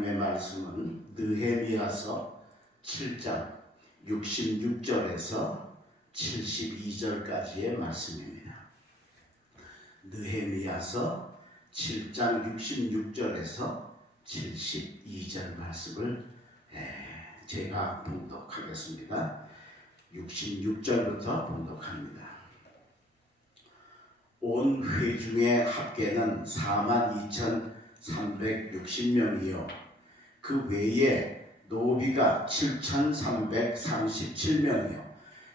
하나님의 말씀은 느헤미야서 7장 66절에서 72절까지의 말씀입니다. 느헤미야서 7장 66절에서 72절 말씀을 제가 봉독하겠습니다. 66절부터 봉독합니다. 온 회중의 합계는 42,360명이요 그 외에 노비가 7,337명이요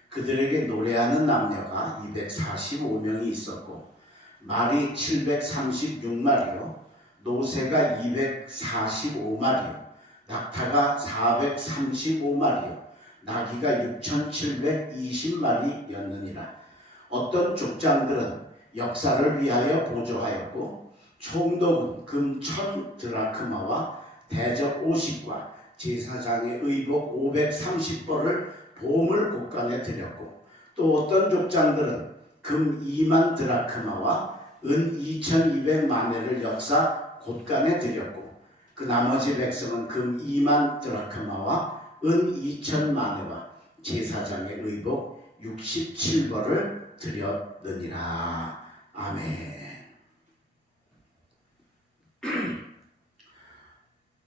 그들에게 노래하는 남녀가 245명이 있었고 말이 736마리요 노새가 245마리요 낙타가 435마리요 나귀가 6,720마리였느니라. 어떤 족장들은 역사를 위하여 보조하였고 총독은 금 1,000드라크마와 대적 50과 제사장의 의복 530벌을 보물 곳간에 드렸고 또 어떤 족장들은 금 2만 드라크마와 은 2,200마네를 역사 곳간에 드렸고 그 나머지 백성은 금 2만 드라크마와 은 2,000마네와 제사장의 의복 67벌을 드렸느니라. 아멘.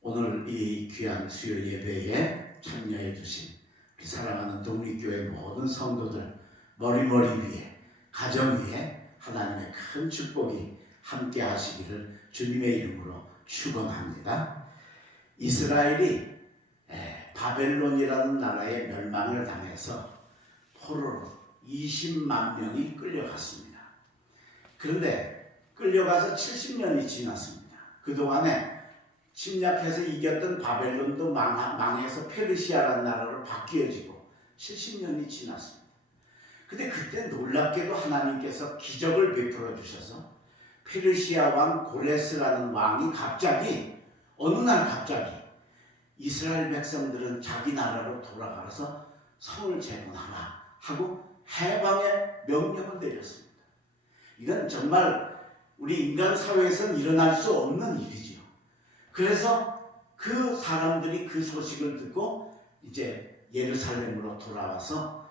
오늘 이 귀한 수요 예배에 참여해 주신 사랑하는 독립교회 모든 성도들 머리머리 위에 가정 위에 하나님의 큰 축복이 함께 하시기를 주님의 이름으로 축원합니다. 이스라엘이 바벨론이라는 나라에 멸망을 당해서 포로로 20만 명이 끌려갔습니다. 그런데 끌려가서 70년이 지났습니다. 그동안에 침략해서 이겼던 바벨론도 망해서 페르시아라는 나라로 바뀌어지고 70년이 지났습니다. 근데 그때 놀랍게도 하나님께서 기적을 베풀어 주셔서 페르시아 왕 고레스라는 왕이 갑자기 어느 날 갑자기 이스라엘 백성들은 자기 나라로 돌아가서 성을 재건하라 하고 해방의 명령을 내렸습니다. 이건 정말 우리 인간 사회에서는 일어날 수 없는 일이지요. 그래서 그 사람들이 그 소식을 듣고 이제 예루살렘으로 돌아와서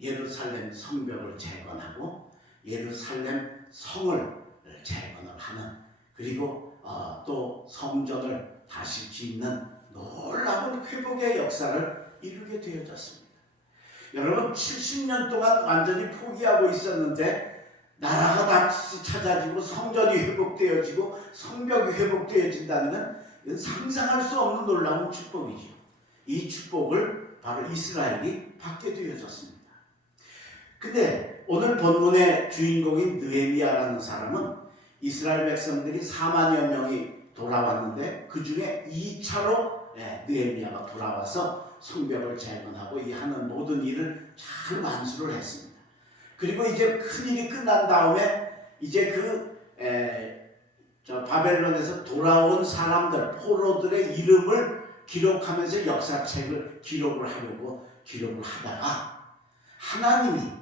예루살렘 성벽을 재건하고 예루살렘 성을 재건을 하는 그리고 또 성전을 다시 짓는 놀라운 회복의 역사를 이루게 되어졌습니다. 여러분 70년 동안 완전히 포기하고 있었는데 나라가 다시 찾아지고 성전이 회복되어지고 성벽이 회복되어진다는 건 상상할 수 없는 놀라운 축복이죠. 이 축복을 바로 이스라엘이 받게 되어졌습니다. 근데 오늘 본문의 주인공인 느헤미야라는 사람은 이스라엘 백성들이 4만여 명이 돌아왔는데 그 중에 2차로 느헤미야가 돌아와서 성벽을 재건하고 이 하는 모든 일을 잘 완수를 했습니다. 그리고 이제 큰 일이 끝난 다음에 이제 바벨론에서 돌아온 사람들, 포로들의 이름을 기록하면서 역사책을 기록을 하려고 기록을 하다가 하나님이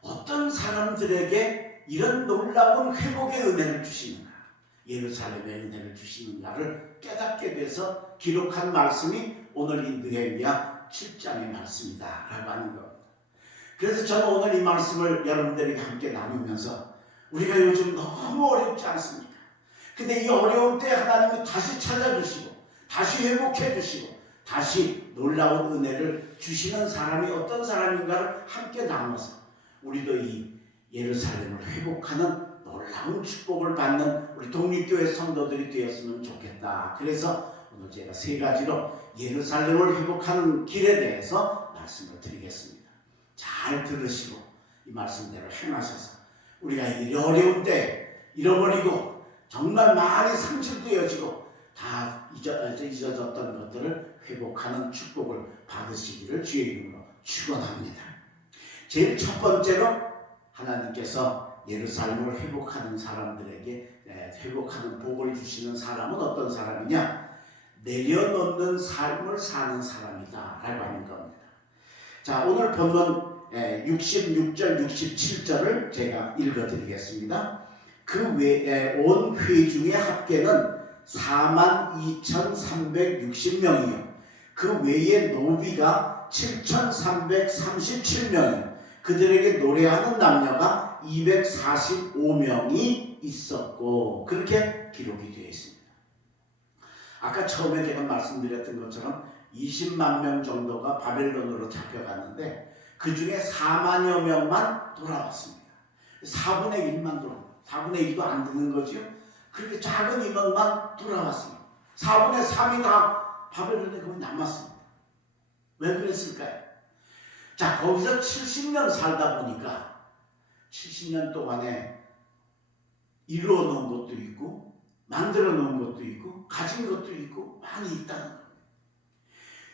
어떤 사람들에게 이런 놀라운 회복의 은혜를 주시는가, 예루살렘의 은혜를 주시는가를 깨닫게 돼서 기록한 말씀이 오늘 이 느헤미야 7장의 말씀이다 라고 하는 겁니다. 그래서 저는 오늘 이 말씀을 여러분들에게 함께 나누면서 우리가 요즘 너무 어렵지 않습니까? 근데 이 어려운 때 하나님이 다시 찾아주시고 다시 회복해 주시고 다시 놀라운 은혜를 주시는 사람이 어떤 사람인가를 함께 나눠서 우리도 이 예루살렘을 회복하는 놀라운 축복을 받는 우리 독립교회 성도들이 되었으면 좋겠다. 그래서 오늘 제가 세 가지로 예루살렘을 회복하는 길에 대해서 말씀을 드리겠습니다. 잘 들으시고 이 말씀대로 행하셔서 우리가 이 어려운 때 잃어버리고 정말 많이 상실되어지고 다 잊어졌던 것들을 회복하는 축복을 받으시기를 주의 이름으로 축원합니다. 제일 첫 번째로 하나님께서 예루살렘을 회복하는 사람들에게 회복하는 복을 주시는 사람은 어떤 사람이냐? 내려놓는 삶을 사는 사람이다 라고 하는 겁니다. 자, 오늘 본문 66절 67절을 제가 읽어드리겠습니다. 그 외에 온 회중의 합계는 42,360명이요. 그 외에 노비가 7,337명이요. 그들에게 노래하는 남녀가 245명이 있었고 그렇게 기록이 되어 있습니다. 아까 처음에 제가 말씀드렸던 것처럼 20만 명 정도가 바벨론으로 잡혀갔는데 그 중에 4만여 명만 돌아왔습니다. 4분의 1만 돌아왔습니다. 4분의 1도 안 되는 거죠. 그렇게 작은 인원만 돌아왔습니다. 4분의 3이 다 바벨론에 거기 남았습니다. 왜 그랬을까요? 자, 거기서 70년 살다 보니까 70년 동안에 이루어 놓은 것도 있고 만들어 놓은 것도 있고 가진 것도 있고 많이 있다는 거예요.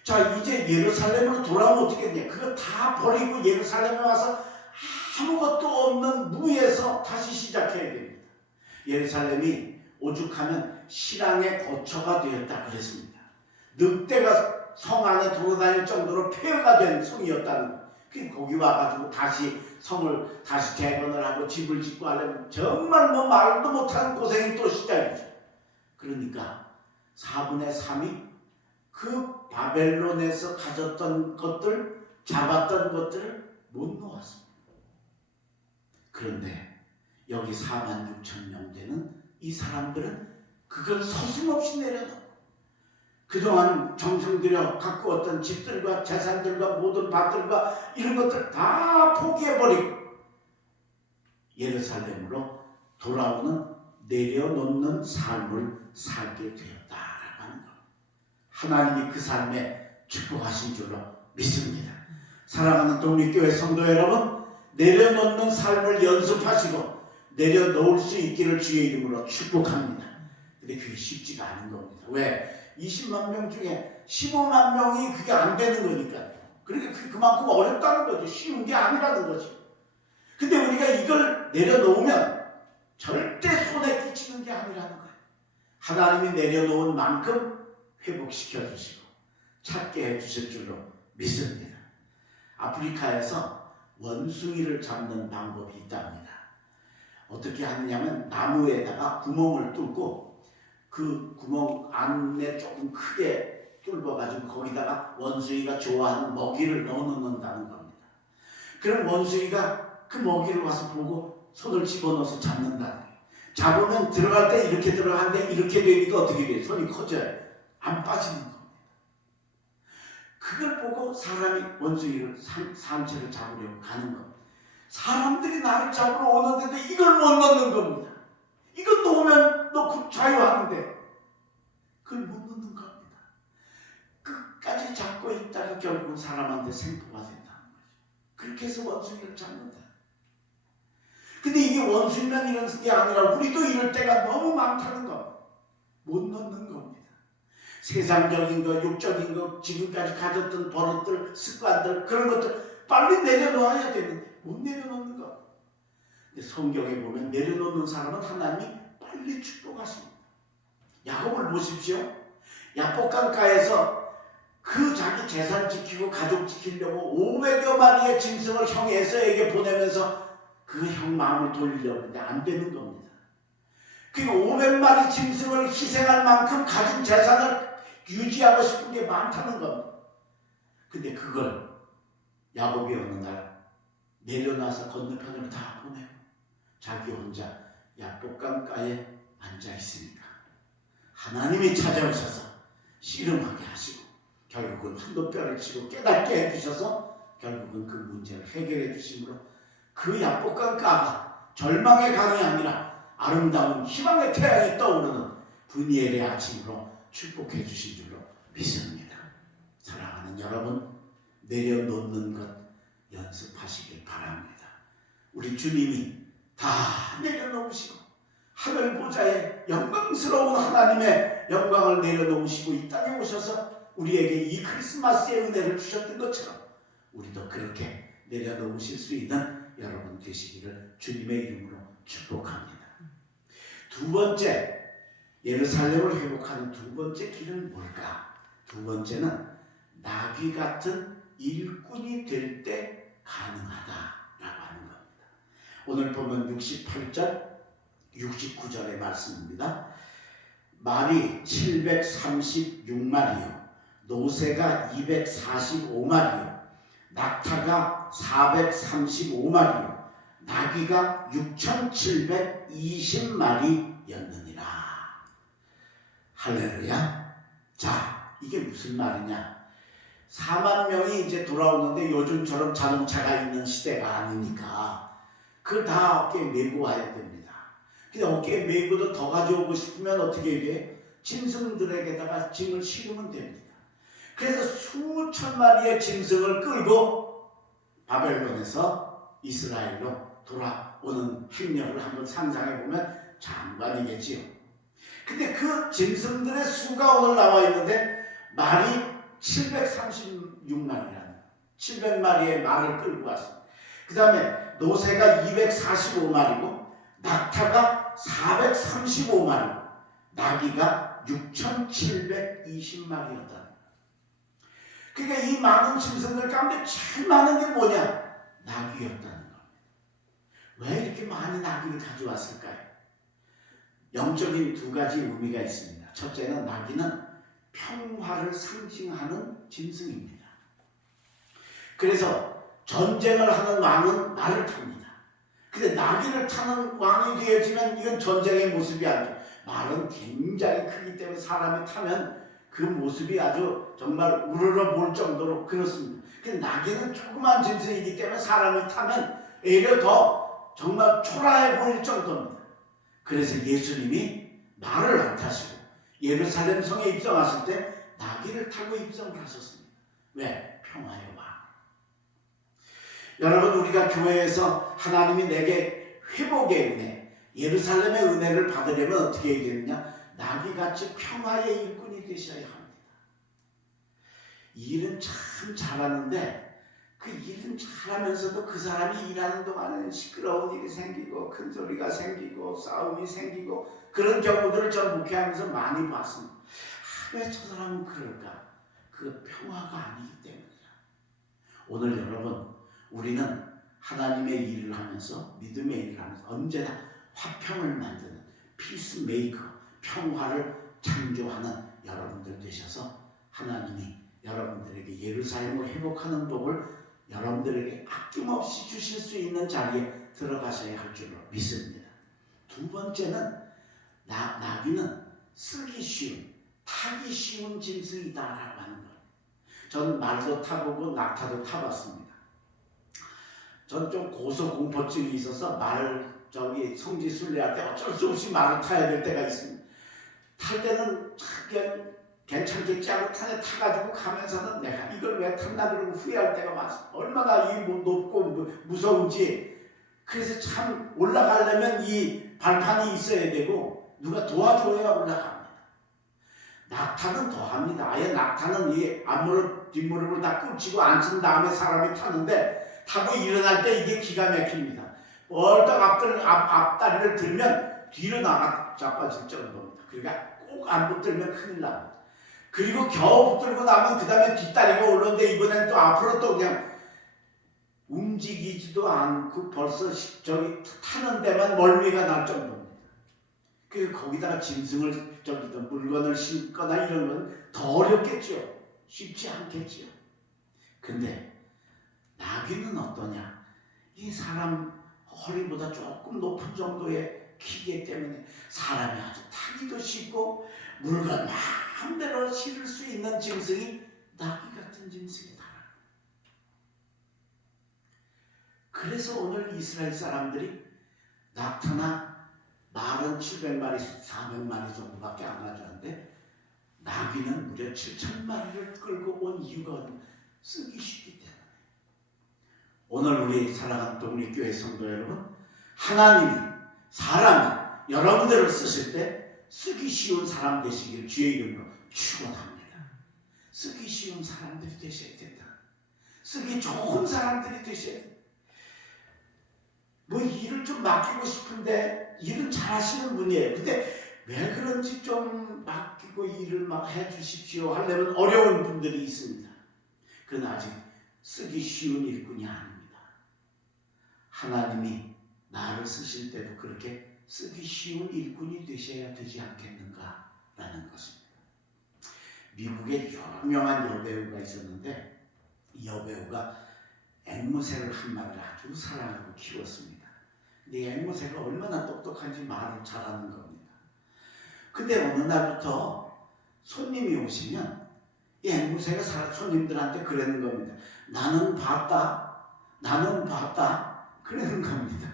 자, 이제 예루살렘으로 돌아오면 어떻게 되냐? 그거 다 버리고 예루살렘에 와서 아무것도 없는 무에서 다시 시작해야 됩니다. 예루살렘이 오죽하면 실랑의 거처가 되었다 그랬습니다. 늑대가 성 안에 돌아다닐 정도로 폐허가 된 성이었다는 거예요. 거기 와가지고 다시 성을 다시 재건을 하고 집을 짓고 하려면 정말 뭐 말도 못하는 고생이 또 시작이죠. 그러니까 4분의 3이 그 바벨론에서 가졌던 것들, 잡았던 것들을 못 놓았습니다. 그런데 여기 46,000명 되는 이 사람들은 그걸 서슴없이 내려놓고 그동안 정성 들여 갖고 왔던 집들과 재산들과 모든 밭들과 이런 것들 다 포기해버리고 예루살렘으로 돌아오는 내려놓는 삶을 살게 되었다라고 하는 것. 하나님이 그 삶에 축복하신 줄로 믿습니다. 사랑하는 독립교회 성도 여러분, 내려놓는 삶을 연습하시고 내려놓을 수 있기를 주의 이름으로 축복합니다. 근데 그게 쉽지가 않은 겁니다. 왜? 20만 명 중에 15만 명이 그게 안 되는 거니까요. 그러니까 그만큼 어렵다는 거죠. 쉬운 게 아니라는 거죠. 근데 우리가 이걸 내려놓으면 절대 손에 끼치는 게 아니라는 거예요. 하나님이 내려놓은 만큼 회복시켜 주시고 찾게 해주실 줄로 믿습니다. 아프리카에서 원숭이를 잡는 방법이 있답니다. 어떻게 하느냐면 나무에다가 구멍을 뚫고 그 구멍 안에 조금 크게 뚫어가지고 거기다가 원숭이가 좋아하는 먹이를 넣어놓는다는 겁니다. 그럼 원숭이가 그 먹이를 와서 보고 손을 집어넣어서 잡는다는 거예요. 잡으면 들어갈 때 이렇게 들어가는데 이렇게 되니까 어떻게 돼요? 손이 커져요. 안 빠지는 겁니다. 그걸 보고 사람이 원숭이를 산채를 잡으려고 가는 겁니다. 사람들이 나를 잡으러 오는데도 이걸 못 넣는 겁니다. 이거 놓으면 너 자유하는데 그걸 못 넣는 겁니다. 끝까지 잡고 있다가 결국은 사람한테 생포가 된다는 거죠. 그렇게 해서 원숭이를 잡는다. 근데 이게 원숭이만 이런 게 아니라 우리도 이럴 때가 너무 많다는 겁니다. 못 넣는 겁니다. 세상적인 것, 육적인 것, 지금까지 가졌던 버릇들, 습관들, 그런 것들 빨리 내려놓아야 되는데 못 내려놓는 것. 근데 성경에 보면 내려놓는 사람은 하나님이 빨리 축복하십니다. 야곱을 보십시오. 야복강가에서 그 자기 재산 지키고 가족 지키려고 500여 마리의 짐승을 형 에서에게 보내면서 그 형 마음을 돌리려고 하는데 안 되는 겁니다. 그리고 500마리 짐승을 희생할 만큼 가진 재산을 유지하고 싶은 게 많다는 겁니다. 근데 그걸 야곱이 어느 날 내려놔서 건너편으로 다 보내고 자기 혼자 야복강가에 앉아 있으니까 하나님이 찾아오셔서 씨름하게 하시고 결국은 한도뼈를 치고 깨닫게 해주셔서 결국은 그 문제를 해결해 주심으로 그 야복강가가 절망의 강이 아니라 아름다운 희망의 태양이 떠오르는 분이엘의 아침으로 축복해 주신 줄로 믿습니다. 사랑하는 여러분, 내려놓는 것 연습하시길 바랍니다. 우리 주님이 다 내려놓으시고 하늘 보좌에 영광스러운 하나님의 영광을 내려놓으시고 이 땅에 오셔서 우리에게 이 크리스마스의 은혜를 주셨던 것처럼 우리도 그렇게 내려놓으실 수 있는 여러분 되시기를 주님의 이름으로 축복합니다. 두 번째, 예루살렘을 회복하는 두 번째 길은 뭘까? 두 번째는 나귀 같은 일꾼이 될 때 가능하다라고 하는 겁니다. 오늘 보면 68절, 69절의 말씀입니다. 말이 736마리요, 노새가 245마리요, 낙타가 435마리요, 나귀가 6720마리였느니라. 할렐루야. 자, 이게 무슨 말이냐? 4만 명이 이제 돌아오는데 요즘처럼 자동차가 있는 시대가 아니니까 그걸 다 어깨에 메고 와야 됩니다. 근데 어깨에 메고도 더 가져오고 싶으면 어떻게 해야? 짐승들에게다가 짐을 실으면 됩니다. 그래서 수천 마리의 짐승을 끌고 바벨론에서 이스라엘로 돌아오는 행렬을 한번 상상해 보면 장관이겠지요. 근데 그 짐승들의 수가 오늘 나와 있는데 말이 736마리라는 700마리의 말을 끌고 왔습니다. 그 다음에 노새가 245마리고 낙타가 435마리고 나귀가 6720마리였다. 그러니까 이 많은 짐승들 가운데 제일 많은 게 뭐냐? 나귀였다는 겁니다. 왜 이렇게 많이 나귀를 가져왔을까요? 영적인 두 가지 의미가 있습니다. 첫째는 나귀는 평화를 상징하는 짐승입니다. 그래서 전쟁을 하는 왕은 말을 탑니다. 근데 나귀를 타는 왕이 되어지면 이건 전쟁의 모습이 아니죠. 말은 굉장히 크기 때문에 사람이 타면 그 모습이 아주 정말 우러러 볼 정도로 그렇습니다. 근데 나귀는 조그만 짐승이기 때문에 사람이 타면 오히려 더 정말 초라해 보일 정도입니다. 그래서 예수님이 말을 안 타시고 예루살렘 성에 입성하실 때 나귀를 타고 입성을 하셨습니다. 왜? 평화의 왕. 여러분, 우리가 교회에서 하나님이 내게 회복의 은혜, 예루살렘의 은혜를 받으려면 어떻게 해야 되느냐? 나귀같이 평화의 일꾼이 되셔야 합니다. 일은 참 잘하는데 그 일은 잘하면서도 그 사람이 일하는 동안에는 시끄러운 일이 생기고 큰 소리가 생기고 싸움이 생기고 그런 경우들을 전 목회하면서 많이 봤습니다. 왜 저 사람은 그럴까? 그 평화가 아니기 때문이야. 오늘 여러분, 우리는 하나님의 일을 하면서 믿음의 일을 하면서 언제나 화평을 만드는 피스메이커, 평화를 창조하는 여러분들 되셔서 하나님이 여러분들에게 예루살렘을 회복하는 복을 여러분들에게 아낌없이 주실 수 있는 자리에 들어가셔야 할 줄로 믿습니다. 두 번째는 나귀는 쓰기 쉬운, 타기 쉬운 짐승이다라고 하는 거예요. 저는 말도 타보고 낙타도 타봤습니다. 전 좀 고소공포증이 있어서 성지 순례할 때 어쩔 수 없이 말을 타야 될 때가 있습니다. 탈 때는 그냥 괜찮겠지 하고 탄에 타가지고 가면서는 내가 이걸 왜 탔나 그러고 후회할 때가 많습니다. 얼마나 이 높고 무서운지. 그래서 참 올라가려면 이 발판이 있어야 되고 누가 도와줘야 올라갑니다. 낙타는 더합니다. 아예 낙타는 이 앞무릎 뒷무릎을 다 끄치고 앉은 다음에 사람이 타는데 타고 일어날 때 이게 기가 막힙니다. 벌떡 앞다리를 들면 뒤로 나가 자빠질 정도입니다. 그러니까 꼭 안 붙들면 큰일 납니다. 그리고 겨우 붙들고 나면 그 다음에 뒷다리가 올라오는데 이번엔 또 앞으로 또 그냥 움직이지도 않고 벌써 저기 타는 데만 멀미가 날 정도입니다. 그리고 거기다가 짐승을 물건을 싣거나 이런 건 더 어렵겠죠. 쉽지 않겠죠. 근데 나귀는 어떠냐? 이 사람 허리보다 조금 높은 정도의 키기 때문에 사람이 아주 타기도 쉽고 물건 마음대로 실을 수 있는 짐승이 나귀 같은 짐승이다. 그래서 오늘 이스라엘 사람들이 낙타나 말은 700마리, 400마리 정도밖에 안 가져왔는데 나귀는 무려 7,000마리를 끌고 온 이유가 쓰기 쉽기 때문에. 오늘 우리 사랑하는 독립교회 성도 여러분, 하나님이 사람이 여러분들을 쓰실 때 쓰기 쉬운 사람 되시기를 주의 이름으로 축원합니다. 쓰기 쉬운 사람들이 되셔야 된다. 쓰기 좋은 사람들이 되셔야 된다. 뭐 일을 좀 맡기고 싶은데 일은 잘하시는 분이에요. 근데 왜 그런지 좀 맡기고 일을 막 해주십시오 하려면 어려운 분들이 있습니다. 그러나 아직 쓰기 쉬운 일꾼이 아닙니다. 하나님이 나를 쓰실 때도 그렇게 쓰기 쉬운 일꾼이 되셔야 되지 않겠는가 것입니다. 미국에 유명한 여배우가 있었는데 이 여배우가 앵무새를 한 마리를 아주 사랑하고 키웠습니다. 근데 이 앵무새가 얼마나 똑똑한지 말을 잘하는 겁니다. 근데 어느 날부터 손님이 오시면 이 앵무새가 손님들한테 그러는 겁니다. 나는 봤다, 나는 봤다, 그러는 겁니다.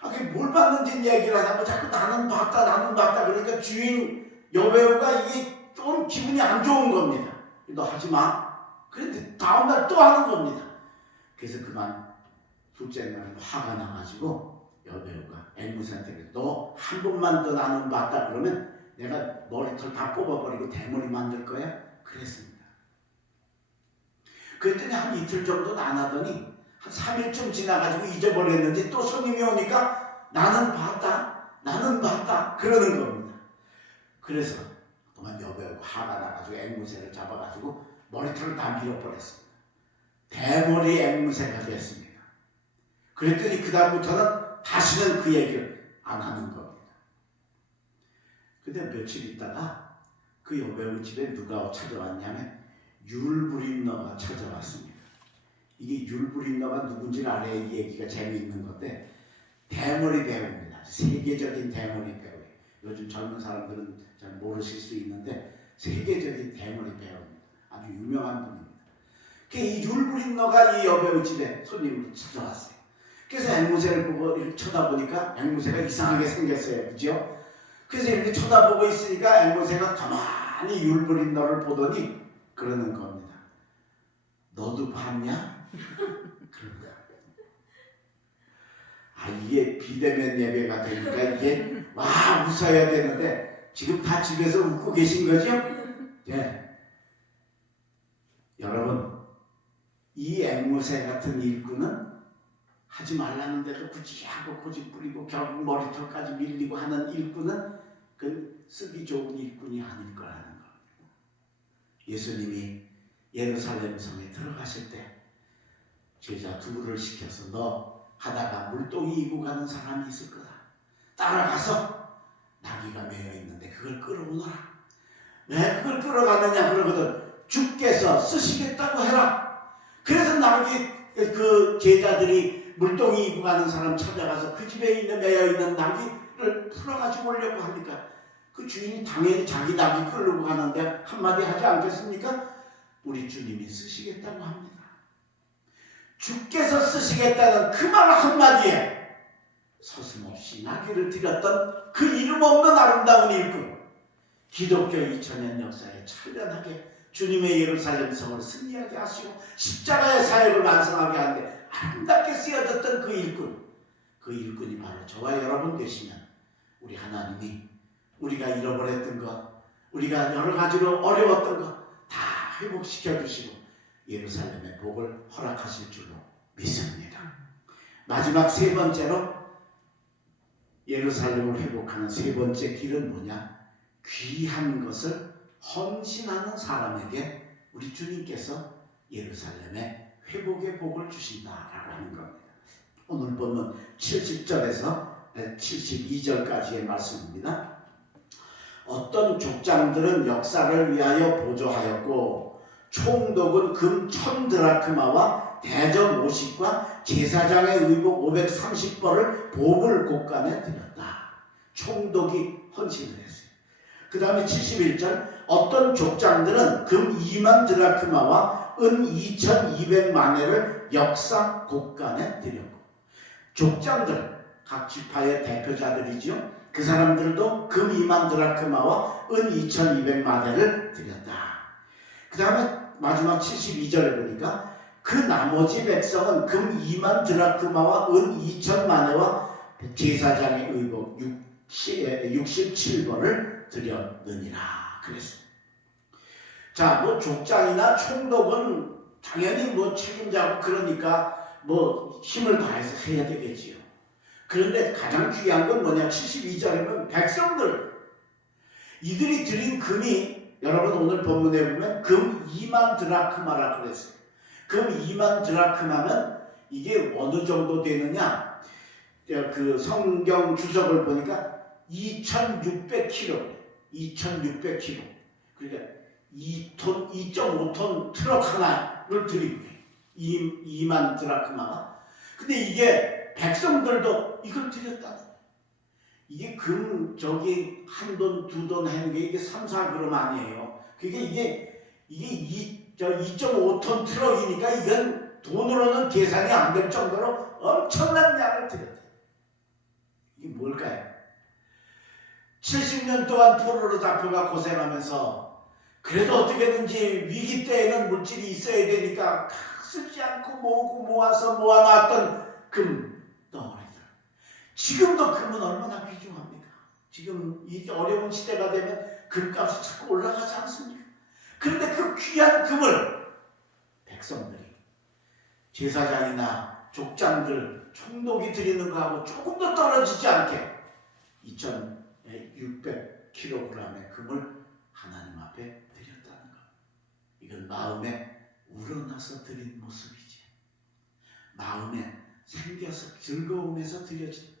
그게 뭘 봤는지 얘기를 하고 자꾸 나는 봤다, 나는 봤다. 그러니까 주인 여배우가 이게 좀 기분이 안 좋은 겁니다. 너 하지 마. 그런데 다음날 또 하는 겁니다. 그래서 그만 둘째 날은 화가 나가지고 여배우가 앵무새한테 너 한 번만 더 나는 봤다 그러면 내가 머리털 다 뽑아버리고 대머리 만들 거야? 그랬습니다. 그랬더니 한 이틀 정도는 안 하더니 한 3일쯤 지나가지고 잊어버렸는지 또 손님이 오니까 나는 봤다, 나는 봤다 그러는 겁니다. 그래서 그만 여배우가 화가 나가지고 앵무새를 잡아가지고 머리털을 다 밀어버렸습니다. 대머리 앵무새가 됐습니다. 그랬더니 그 다음부터는 다시는 그 얘기를 안 하는 겁니다. 근데 며칠 있다가 그 여배우 집에 누가 찾아왔냐면 율브린너가 찾아왔습니다. 이게 율브린너가 누군지는 알아야 이 얘기가 재미있는 건데 대머리 배우입니다. 세계적인 대머리 배우예요. 요즘 젊은 사람들은 잘 모르실 수 있는데 세계적인 대머리 배우입니다. 아주 유명한 분입니다. 이 율브린너가 이 여배우 집에 손님으로 찾아왔어요. 그래서 앵무새를 보고 이렇게 쳐다보니까 앵무새가 이상하게 생겼어요. 그죠? 그래서 이렇게 쳐다보고 있으니까 앵무새가 가만히 율브린너를 보더니 그러는 겁니다. 너도 봤냐? 그런 거야. 이게 비대면 예배가 되니까 이게 와 웃어야 되는데 지금 다 집에서 웃고 계신 거죠? 네. 여러분 이 앵무새 같은 일꾼은 하지 말라는데도 굳이 하고 고집 부리고 결국 머리털까지 밀리고 하는 일꾼은 그 쓰기 좋은 일꾼이 아닐 거라는 겁니다. 예수님이 예루살렘 성에 들어가실 때 제자 둘을 시켜서 너 하다가 물동이 이고 가는 사람이 있을 거다. 따라가서 나귀가 매여 있는데 그걸 끌어오너라. 왜 그걸 끌어가느냐 그러거든. 주께서 쓰시겠다고 해라. 그래서 나귀 그 제자들이 물동이 이고 가는 사람 찾아가서 그 집에 있는 매여 있는 나귀를 풀어가지고 오려고 하니까 그 주인이 당연히 자기 나귀 끌고 가는데 한마디 하지 않겠습니까? 우리 주님이 쓰시겠다고 합니다. 주께서 쓰시겠다는 그 말 한마디에 서슴없이 나귀를 드렸던 그 이름 없는 아름다운 일꾼, 기독교 2000년 역사에 찬란하게 주님의 예루살렘 성을 승리하게 하시고 십자가의 사역을 완성하게 하는데 아름답게 쓰여졌던 그 일꾼이 바로 저와 여러분 되시면 우리 하나님이 우리가 잃어버렸던 것, 우리가 여러 가지로 어려웠던 것 다 회복시켜 주시고 예루살렘의 복을 허락하실 줄로 믿습니다. 마지막 세 번째로 예루살렘을 회복하는 세 번째 길은 뭐냐? 귀한 것을 헌신하는 사람에게 우리 주님께서 예루살렘의 회복의 복을 주신다라고 하는 겁니다. 오늘 본문 70절에서 72절까지의 말씀입니다. 어떤 족장들은 역사를 위하여 보조하였고 총독은 금 1000드라크마와 대접 50과 제사장의 의복 530벌을 보물곡간에 드렸다. 총독이 헌신을 했어요. 그 다음에 71절 어떤 족장들은 금 2만 드라크마와 은 2200만회를 역사 곡간에 드렸고 족장들 각 지파의 대표자들이죠. 그 사람들도 금 2만 드라크마와 은 2200만회를 드렸다. 그 다음에 마지막 72절에 보니까 그 나머지 백성은 금 2만 드라크마와 은 2000만회와 제사장의 의복 67벌을 드렸느니라 그랬습니다. 자, 족장이나 총독은 당연히 책임자고 그러니까 힘을 다해서 해야 되겠지요. 그런데 가장 귀한 건 뭐냐? 72절에 보면 백성들 이들이 드린 금이 여러분 오늘 본문에 보면 금 2만 드라크마라 그랬어요. 금 2만 드라크마면 이게 어느 정도 되느냐? 그 성경 주석을 보니까 2600kg 2,600kg, 그러니까 2톤, 2.5톤 트럭 하나를 드리고 2만 드라크마가. 근데 이게 백성들도 이걸 드렸다. 이게 저기 한 돈, 두 돈 하는 게 이게 3, 4g 아니에요. 그게 이게 2.5톤 트럭이니까 이건 돈으로는 계산이 안 될 정도로 엄청난 양을 드렸다. 이게 뭘까요? 70년 동안 포로로 잡혀가 고생하면서 그래도 어떻게든지 위기 때에는 물질이 있어야 되니까 쓰지 않고 모아서 모아놨던 금 덩어리들. 지금도 금은 얼마나 귀중합니까? 지금 이 어려운 시대가 되면 금값이 자꾸 올라가지 않습니까? 그런데 그 귀한 금을 백성들이 제사장이나 족장들 총독이 드리는 거하고 조금 더 떨어지지 않게 2,600kg의 금을 하나님 앞에 드렸다는 것. 이건 마음에 우러나서 드린 모습이지. 마음에 생겨서 즐거움에서 드려진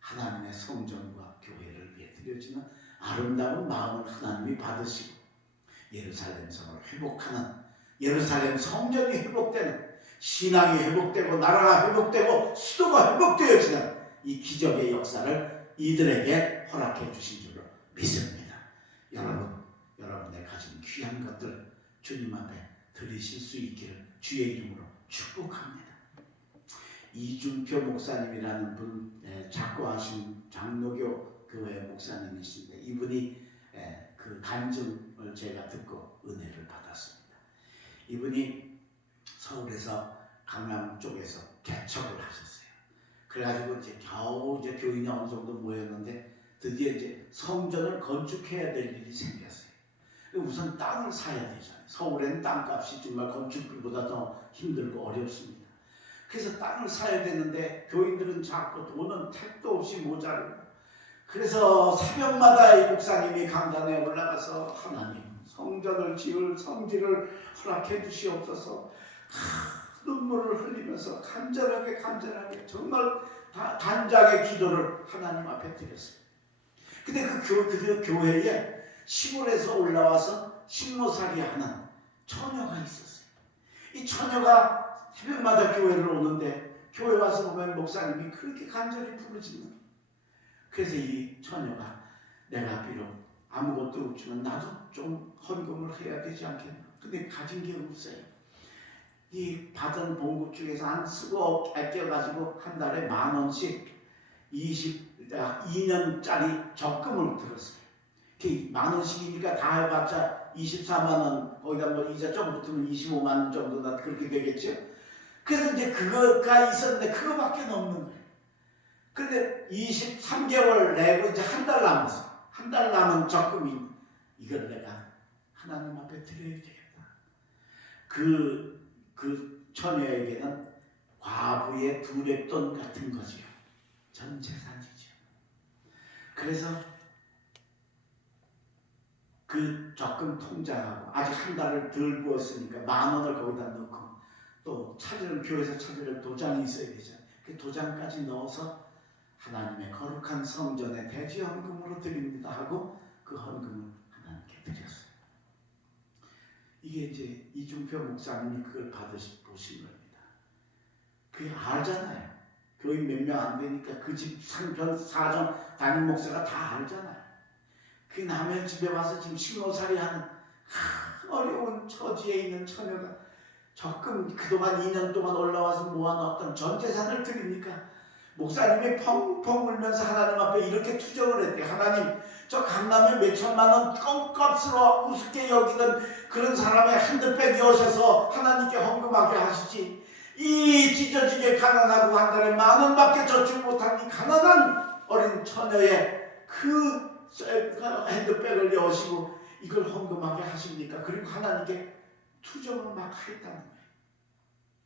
하나님의 성전과 교회를 위해 드려지는 아름다운 마음을 하나님이 받으시고 예루살렘 성을 회복하는, 예루살렘 성전이 회복되는, 신앙이 회복되고 나라가 회복되고 수도가 회복되어지는 이 기적의 역사를 이들에게 허락해 주신 줄로 믿습니다. 여러분의 가진 귀한 것들 주님 앞에 드리실 수 있기를 주의 이름으로 축복합니다. 이중표 목사님이라는 분, 작고하신 장로교 교회 목사님이신데 이분이 그 간증을 제가 듣고 은혜를 받았습니다. 이분이 서울에서 강남 쪽에서 개척을 하셨어요. 그래가지고 이제 겨우 교인이 어느 정도 모였는데 드디어 이제 성전을 건축해야 될 일이 생겼어요. 우선 땅을 사야 되잖아요. 서울에는 땅값이 정말 건축비보다 더 힘들고 어렵습니다. 그래서 땅을 사야 되는데 교인들은 자꾸 돈은 택도 없이 모자르고, 그래서 새벽마다 이 목사님이 강단에 올라가서 하나님 성전을 지을 성지를 허락해 주시옵소서 눈물을 흘리면서 간절하게 정말 단장의 기도를 하나님 앞에 드렸어요. 근데 그 교회에 시골에서 올라와서 식모살이 하는 처녀가 있었어요. 이 처녀가 새벽마다 교회를 오는데 교회 와서 보면 목사님이 그렇게 간절히 부르짖는 거예요. 그래서 이 처녀가 내가 비록 아무것도 없지만 나도 좀 헌금을 해야 되지 않겠나. 근데 가진 게 없어요. 이 받은 봉급 중에서 안 쓰고 아껴가지고 한 달에 10,000원씩 2년짜리 적금을 들었어요. 10,000원씩이니까 다 해봤자 24만원, 거기다 뭐 이자 좀 붙으면 25만원 정도나 그렇게 되겠죠. 그래서 이제 그거가 있었는데 그거밖에 없는 거예요. 그런데 23개월 내고 이제 한 달 남았어요. 한 달 남은 적금이 이걸 내가 하나님 앞에 드려야 되겠다. 그 처녀에게는 과부의 두랩돈 같은 거지요. 전 재산이죠. 그래서 그 적금 통장하고 아직 한 달을 덜 부었으니까 10,000원을 거기다 넣고 또 교회에서 찾으려면 도장이 있어야 되잖아요. 그 도장까지 넣어서 하나님의 거룩한 성전에 대지 헌금으로 드립니다 하고 그 헌금을 하나님께 드렸어요. 이게 이제 이중표 목사님이 그걸 보신 겁니다. 그게 알잖아요. 교인 몇 명 안 되니까 그 집 상편 사정 담임 목사가 다 알잖아요. 그 남의 집에 와서 지금 식모살이 하는 어려운 처지에 있는 처녀가 적금 그동안 2년 동안 올라와서 모아놨던 전 재산을 드립니까? 목사님이 펑펑 울면서 하나님 앞에 이렇게 투정을 했대. 하나님, 저 강남에 몇천만원 껌값으로 우습게 여기는 그런 사람의 한들빼기 여셔서 하나님께 헌금하게 하시지. 이 찢어지게 가난하고 한 달에 10,000원밖에 저축 못한 이 가난한 어린 처녀의 그 핸드백을 여시고 이걸 헌금하게 하십니까? 그리고 하나님께 투정을 막 했다는 거예요.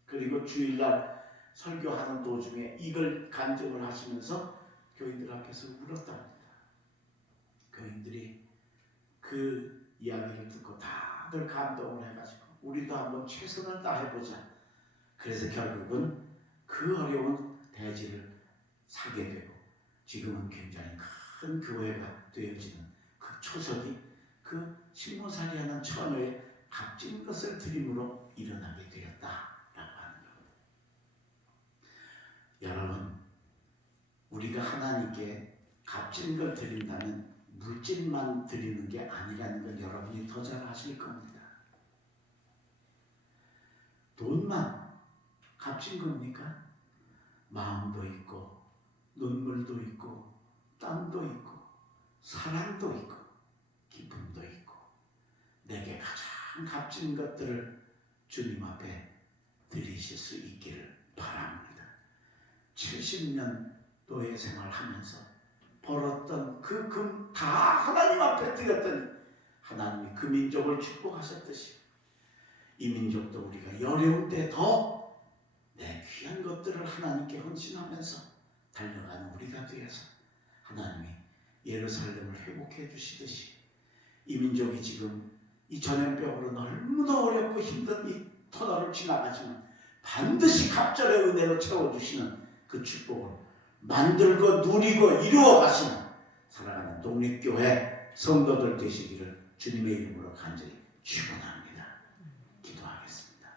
그리고 주일날 설교하는 도중에 이걸 간증을 하시면서 교인들 앞에서 울었답니다. 교인들이 그 이야기를 듣고 다들 감동을 해가지고 우리도 한번 최선을 다해보자. 그래서 결국은 그 어려운 대지를 사게 되고 지금은 굉장히 큰 교회가 되어지는 그 초석이 그 신모살이하는 처녀의 값진 것을 드림으로 일어나게 되었다라고 하는 겁니다. 여러분, 우리가 하나님께 값진 걸 드린다면 물질만 드리는 게 아니라는 걸 여러분이 더 잘 아실 겁니다. 돈만 값진 겁니까? 마음도 있고 눈물도 있고 땀도 있고 사랑도 있고 기쁨도 있고 내게 가장 값진 것들을 주님 앞에 드리실 수 있기를 바랍니다. 70년 노예 생활하면서 벌었던 그 금 다 하나님 앞에 드렸더니 하나님이 그 민족을 축복하셨듯이 이 민족도 우리가 어려운 때 더 내 귀한 것들을 하나님께 헌신하면서 달려가는 우리가 되어서 하나님이 예루살렘을 회복해 주시듯이 이 민족이 지금 이 전염병으로 너무나 어렵고 힘든 이 터널을 지나가지만 반드시 갑절의 은혜로 채워주시는 그 축복을 만들고 누리고 이루어 가시는 사랑하는 독립교회 성도들 되시기를 주님의 이름으로 간절히 축원합니다. 기도하겠습니다.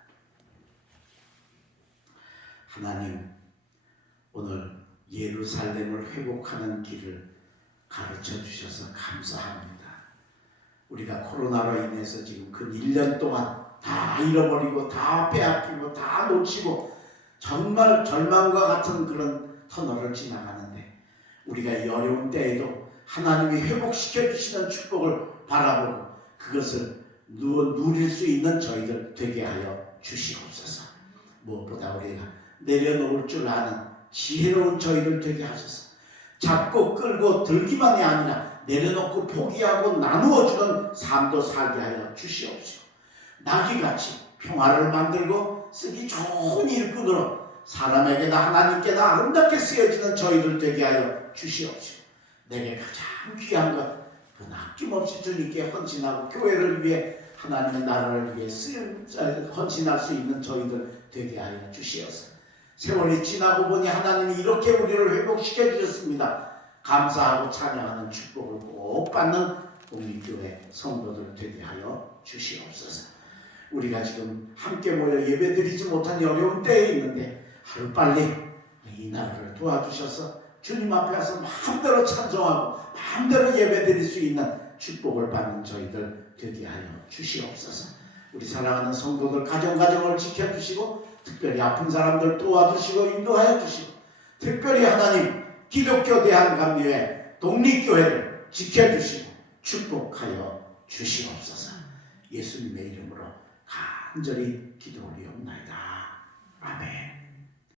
하나님, 오늘 예루살렘을 회복하는 길을 가르쳐 주셔서 감사합니다. 우리가 코로나로 인해서 지금 근 1년 동안 다 잃어버리고 다 빼앗기고 다 놓치고 정말 절망과 같은 그런 터널을 지나가는데 우리가 이 어려운 때에도 하나님이 회복시켜 주시는 축복을 바라보고 그것을 누릴 수 있는 저희들 되게 하여 주시옵소서. 무엇보다 우리가 내려놓을 줄 아는 지혜로운 저희들 되게 하셔서 잡고 끌고 들기만이 아니라 내려놓고 포기하고 나누어주는 삶도 살게 하여 주시옵시고 나귀같이 평화를 만들고 쓰기 좋은 일꾼으로 사람에게나 하나님께나 아름답게 쓰여지는 저희들 되게 하여 주시옵시고 내게 가장 귀한 것 그건 아낌없이 주님께 헌신하고 교회를 위해 하나님의 나라를 위해 헌신할 수 있는 저희들 되게 하여 주시옵소서. 세월이 지나고 보니 하나님이 이렇게 우리를 회복시켜 주셨습니다. 감사하고 찬양하는 축복을 꼭 받는 독립교회 성도들 되게 하여 주시옵소서. 우리가 지금 함께 모여 예배드리지 못한 어려운 때에 있는데 하루빨리 이 나라를 도와주셔서 주님 앞에 와서 마음대로 찬송하고 마음대로 예배드릴 수 있는 축복을 받는 저희들 되게 하여 주시옵소서. 우리 사랑하는 성도들 가정을 지켜주시고 특별히 아픈 사람들 도와주시고 인도하여 주시고 특별히 하나님 기독교 대한감리회 독립교회를 지켜주시고 축복하여 주시옵소서. 예수님의 이름으로 간절히 기도 올리옵나이다.